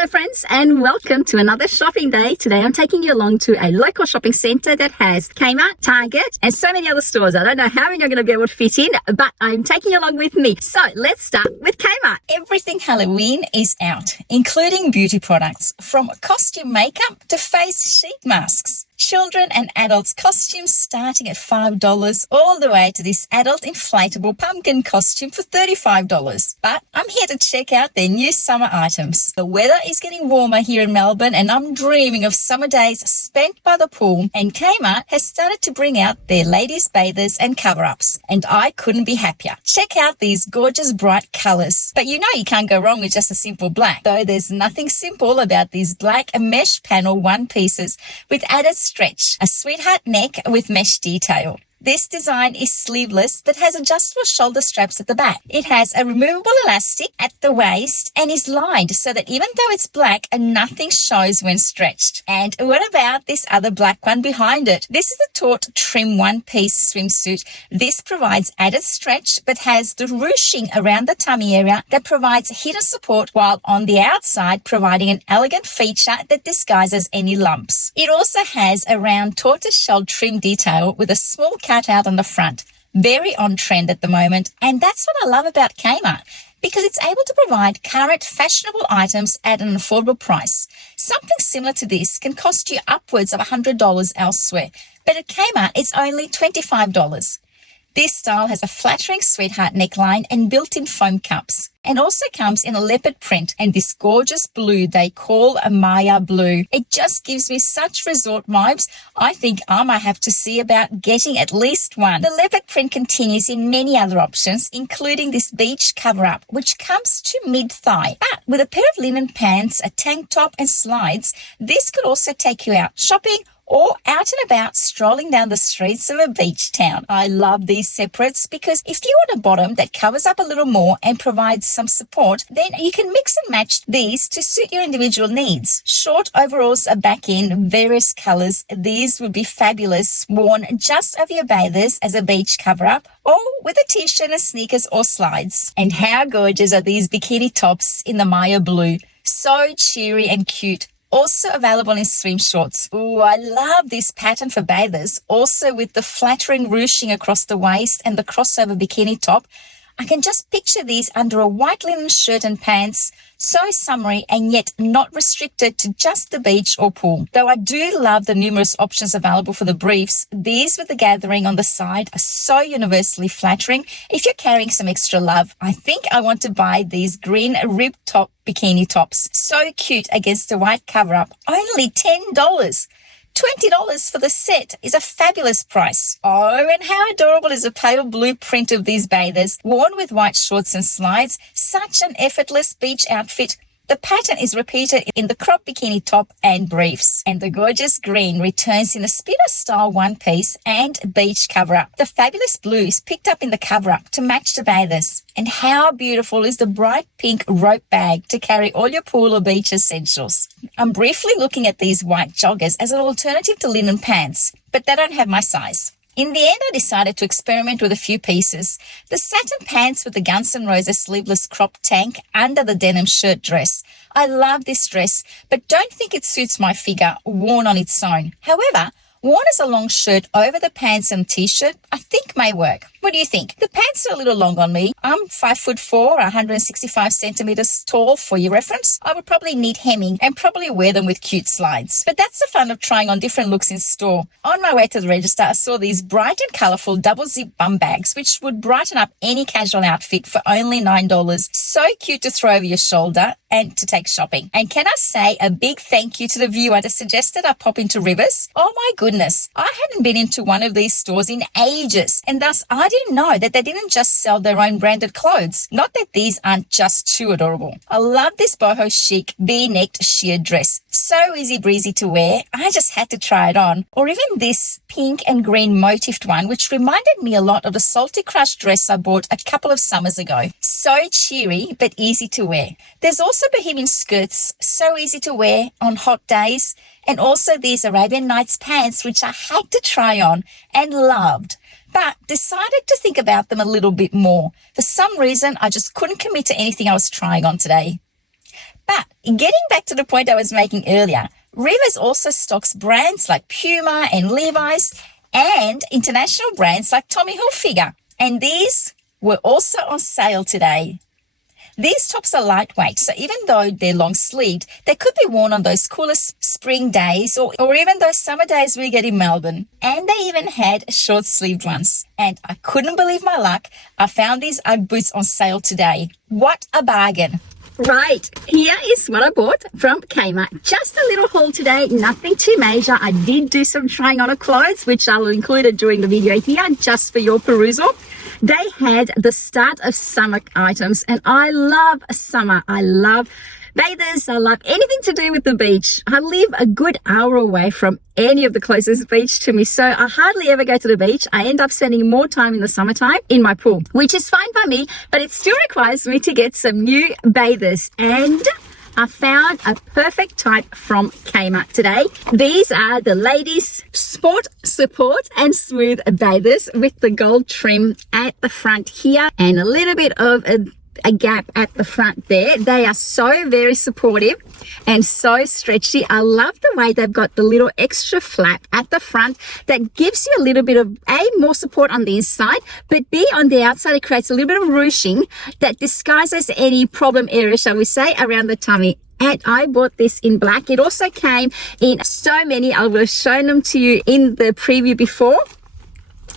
Hello friends, and welcome to another shopping day. Today I'm taking you along to a local shopping centre that has Kmart, Target and so many other stores. I don't know how many I'm going to be able to fit in, but I'm taking you along with me. So let's start with Kmart. Everything Halloween is out, including beauty products, from costume makeup to face sheet masks. Children and adults costumes starting at $5 all the way to this adult inflatable pumpkin costume for $35. But I'm here to check out their new summer items. The weather is getting warmer here in Melbourne and I'm dreaming of summer days spent by the pool, and Kmart has started to bring out their ladies bathers and cover-ups, and I couldn't be happier. Check out these gorgeous bright colours. But you know you can't go wrong with just a simple black, though there's nothing simple about these black mesh panel one pieces with added stretch, a sweetheart neck with mesh detail. This design is sleeveless but has adjustable shoulder straps at the back. It has a removable elastic at the waist and is lined so that even though it's black, nothing shows when stretched. And what about this other black one behind it? This is the taut trim one-piece swimsuit. This provides added stretch but has the ruching around the tummy area that provides hidden support, while on the outside providing an elegant feature that disguises any lumps. It also has a round tortoiseshell trim detail with a small cutout on the front. Very on trend at the moment, and that's what I love about Kmart, because it's able to provide current fashionable items at an affordable price. Something similar to this can cost you upwards of $100 elsewhere, but at Kmart it's only $25. This style has a flattering sweetheart neckline and built-in foam cups, and also comes in a leopard print and this gorgeous blue they call a Maya blue. It just gives me such resort vibes. I think I might have to see about getting at least one. The leopard print continues in many other options, including this beach cover-up, which comes to mid-thigh. But with a pair of linen pants, a tank top and slides, this could also take you out shopping or out and about strolling down the streets of a beach town. I love these separates because if you want a bottom that covers up a little more and provides some support, then you can mix and match these to suit your individual needs. Short overalls are back in various colors. These would be fabulous worn just over your bathers as a beach cover-up, or with a t-shirt and sneakers or slides. And how gorgeous are these bikini tops in the Maya blue? So cheery and cute. Also available in swim shorts. Ooh, I love this pattern for bathers. Also with the flattering ruching across the waist and the crossover bikini top. I can just picture these under a white linen shirt and pants. So summery and yet not restricted to just the beach or pool. Though I do love the numerous options available for the briefs, these with the gathering on the side are so universally flattering. If you're carrying some extra love, I think I want to buy these green rib top bikini tops. So cute against the white cover-up. Only $10. $20 for the set is a fabulous price. Oh, and how adorable is the pale blue print of these bathers, worn with white shorts and slides. Such an effortless beach outfit. The pattern is repeated in the crop bikini top and briefs, and the gorgeous green returns in a speedo style one piece and beach cover-up. The fabulous blue is picked up in the cover-up to match the bathers. And how beautiful is the bright pink rope bag to carry all your pool or beach essentials. I'm briefly looking at these white joggers as an alternative to linen pants, but they don't have my size. In the end, I decided to experiment with a few pieces. The satin pants with the Guns N' Roses sleeveless crop tank under the denim shirt dress. I love this dress, but don't think it suits my figure worn on its own. However, worn as a long shirt over the pants and t-shirt, I think may work. What do you think? The pants are a little long on me. I'm 5'4", 165 centimeters tall for your reference. I would probably need hemming and probably wear them with cute slides. But that's the fun of trying on different looks in store. On my way to the register, I saw these bright and colorful double zip bum bags, which would brighten up any casual outfit for only $9. So cute to throw over your shoulder and to take shopping. And can I say a big thank you to the viewer that suggested I pop into Rivers? Oh my goodness, I hadn't been into one of these stores in ages, and thus I didn't know that they didn't just sell their own branded clothes. Not that these aren't just too adorable. I love this boho chic V-necked sheer dress. So easy breezy to wear. I just had to try it on. Or even this pink and green motifed one, which reminded me a lot of the Salty Crush dress I bought a couple of summers ago. So cheery but easy to wear. There's also bohemian skirts, so easy to wear on hot days. And also these Arabian Nights pants, which I had to try on and loved, but decided to think about them a little bit more. For some reason, I just couldn't commit to anything I was trying on today. But getting back to the point I was making earlier, Rivers also stocks brands like Puma and Levi's and international brands like Tommy Hilfiger. And these were also on sale today. These tops are lightweight, so even though they're long-sleeved, they could be worn on those coolest spring days or even those summer days we get in Melbourne. And they even had short-sleeved ones. And I couldn't believe my luck. I found these Ugg boots on sale today. What a bargain. Right, here is what I bought from Kmart. Just a little haul today, nothing too major. I did do some trying on of clothes, which I'll include during the video here, just for your perusal. They had the start of summer items, and I love summer. I love bathers. I love anything to do with the beach. I live a good hour away from any of the closest beach to me, so I hardly ever go to the beach. I end up spending more time in the summertime in my pool, which is fine by me, but it still requires me to get some new bathers. And I found a perfect type from Kmart today. These are the ladies Sport, Support and Smooth bathers with the gold trim at the front here and a little bit of a gap at the front there. They are so very supportive and so stretchy. I love the way they've got the little extra flap at the front that gives you a little bit of more support on the inside, but B, on the outside it creates a little bit of ruching that disguises any problem area, shall we say, around the tummy. And I bought this in black. It also came in so many. I would have shown them to you in the preview before,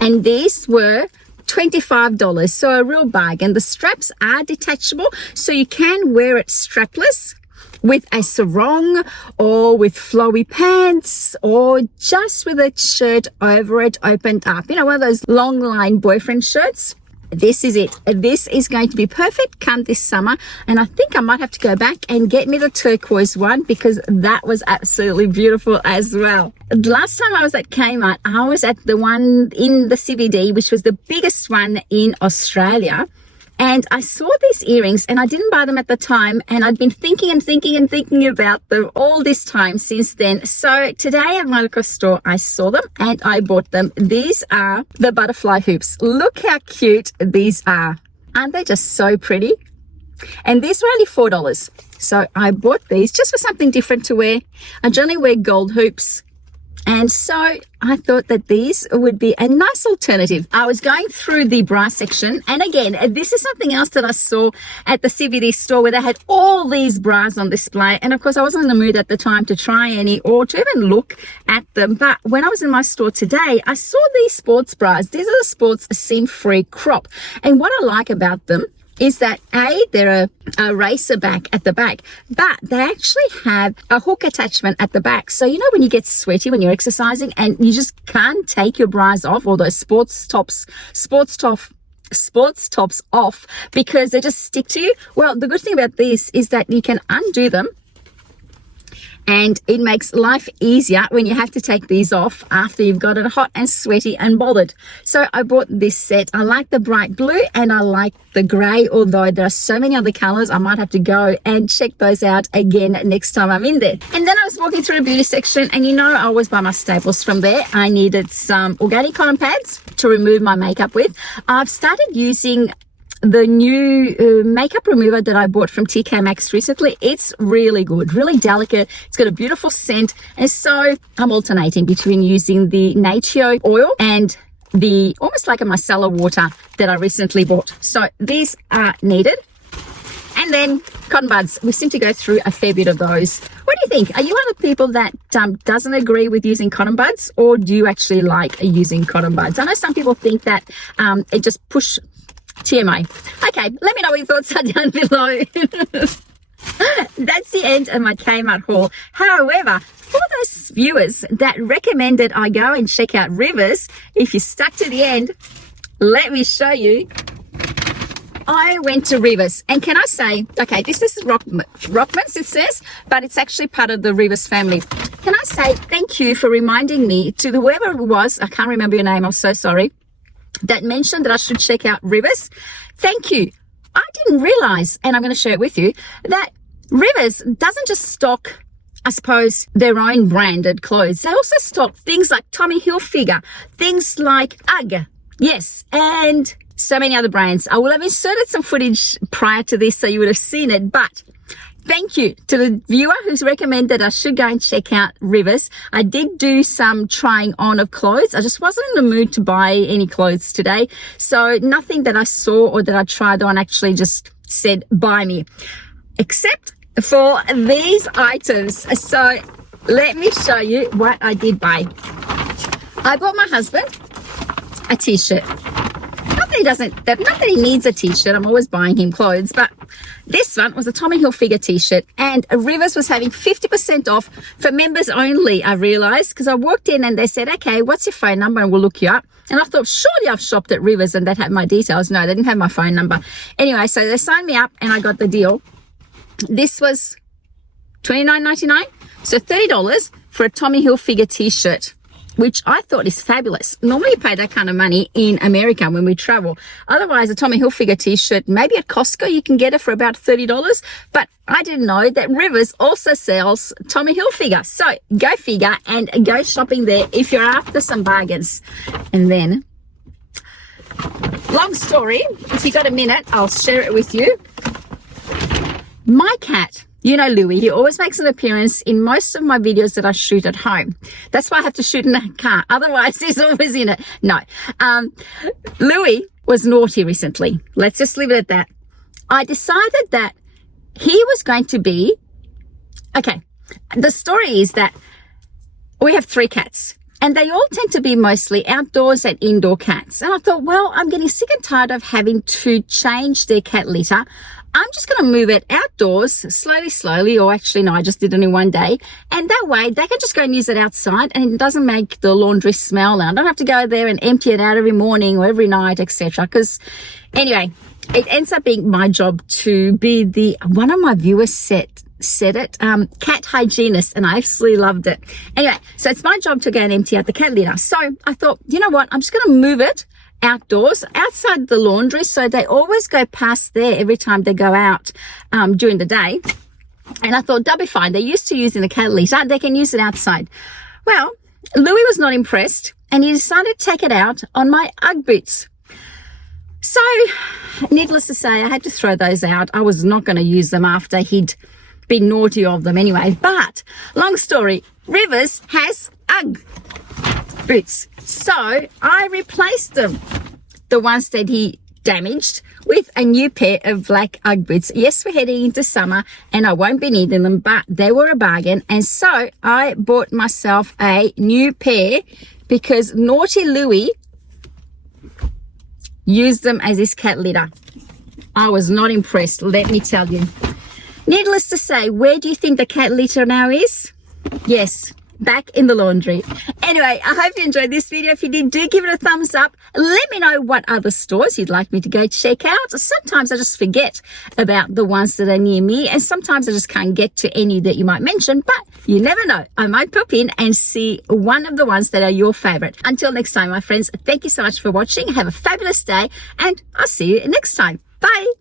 and these were $25, so a real bargain. The straps are detachable, so you can wear it strapless with a sarong or with flowy pants or just with a shirt over it opened up. You know, one of those long line boyfriend shirts. This is it. This is going to be perfect come this summer, and I think I might have to go back and get me the turquoise one because that was absolutely beautiful as well. Last time I was at Kmart, I was at the one in the CBD, which was the biggest one in Australia. And I saw these earrings and I didn't buy them at the time, and I'd been thinking about them all this time since then. So today at my local store, I saw them and I bought them. These are the butterfly hoops. Look how cute these are. Aren't they just so pretty? And these were only $4. So I bought these just for something different to wear. I generally wear gold hoops, and so I thought that these would be a nice alternative. I was going through the bra section, and again, this is something else that I saw at the CBD store where they had all these bras on display. And of course, I wasn't in the mood at the time to try any or to even look at them. But when I was in my store today, I saw these sports bras. These are the sports seam-free crop. And what I like about them is that they're a racer back at the back, but they actually have a hook attachment at the back. So you know when you get sweaty when you're exercising and you just can't take your bras off, or those sports tops off because they just stick to you. Well, the good thing about this is that you can undo them, and it makes life easier when you have to take these off after you've got it hot and sweaty and bothered. So I bought this set. I like the bright blue and I like the grey, although there are so many other colours. I might have to go and check those out again next time I'm in there. And then I was walking through the beauty section, and you know I always buy my staples from there. I needed some organic cotton pads to remove my makeup with. I've started using the new makeup remover that I bought from TK Maxx recently. It's really good, really delicate. It's got a beautiful scent. And so I'm alternating between using the Natio oil and the almost like a micellar water that I recently bought. So these are needed. And then cotton buds. We seem to go through a fair bit of those. What do you think? Are you one of the people that doesn't agree with using cotton buds, or do you actually like using cotton buds? I know some people think that it just push TMI. Okay, let me know what your thoughts are down below. That's the end of my Kmart haul. However, for those viewers that recommended I go and check out Rivers, if you stuck to the end, let me show you. I went to Rivers, and can I say, okay, this is Rockman's, it says, but it's actually part of the Rivers family. Can I say thank you for reminding me, to whoever it was, I can't remember your name, I'm so sorry, that mentioned that I should check out Rivers. Thank you. I didn't realize, and I'm going to share it with you, that Rivers doesn't just stock, I suppose, their own branded clothes. They also stock things like Tommy Hilfiger, things like UGG, yes, and so many other brands. I will have inserted some footage prior to this so you would have seen it, but thank you to the viewer who's recommended I should go and check out Rivers. I did do some trying on of clothes. I just wasn't in the mood to buy any clothes today. So nothing that I saw or that I tried on actually just said buy me, except for these items. So let me show you what I did buy. I bought my husband a t-shirt. Not that he needs a t-shirt. I'm always buying him clothes, but this one was a Tommy Hilfiger t-shirt, and Rivers was having 50% off for members only, I realized, because I walked in and they said, okay, what's your phone number and we'll look you up. And I thought, surely I've shopped at Rivers and they'd have my details. No, they didn't have my phone number. Anyway, so they signed me up and I got the deal. This was $29.99, so $30 for a Tommy Hilfiger t-shirt, which I thought is fabulous. Normally you pay that kind of money in America when we travel. Otherwise, a Tommy Hilfiger t-shirt, maybe at Costco, you can get it for about $30. But I didn't know that Rivers also sells Tommy Hilfiger. So go figure and go shopping there if you're after some bargains. And then, long story, if you got a minute, I'll share it with you. My cat, you know Louis, he always makes an appearance in most of my videos that I shoot at home. That's why I have to shoot in the car. Otherwise, he's always in it. No. Louis was naughty recently. Let's just leave it at that. I decided that he was going to be... Okay, the story is that we have 3 cats. And they all tend to be mostly outdoors and indoor cats. And I thought, well, I'm getting sick and tired of having to change their cat litter. I'm just going to move it outdoors slowly, or actually, no, I just did it in one day. And that way they can just go and use it outside and it doesn't make the laundry smell. And I don't have to go there and empty it out every morning or every night, etc. Because anyway, it ends up being my job to be one of my viewers said it, cat hygienist, and I absolutely loved it. Anyway, so it's my job to go and empty out the cat litter. So I thought, you know what, I'm just going to move it outdoors, outside the laundry, so they always go past there every time they go out during the day. And I thought, they'll be fine. They're used to using the cat litter. They can use it outside. Well, Louis was not impressed, and he decided to take it out on my Ugg boots. So, needless to say, I had to throw those out. I was not going to use them after he'd been naughty of them anyway. But, long story, Rivers has Ugg boots. So I replaced them, the ones that he damaged, with a new pair of black Ugg boots. Yes, we're heading into summer and I won't be needing them, but they were a bargain. And so I bought myself a new pair because naughty Louis used them as his cat litter. I was not impressed, let me tell you. Needless to say, where do you think the cat litter now is? Yes, back in the laundry. Anyway, I hope you enjoyed this video. If you did, do give it a thumbs up. Let me know what other stores you'd like me to go check out. Sometimes I just forget about the ones that are near me, and sometimes I just can't get to any that you might mention, but you never know. I might pop in and see one of the ones that are your favorite. Until next time, my friends, thank you so much for watching. Have a fabulous day, and I'll see you next time. Bye.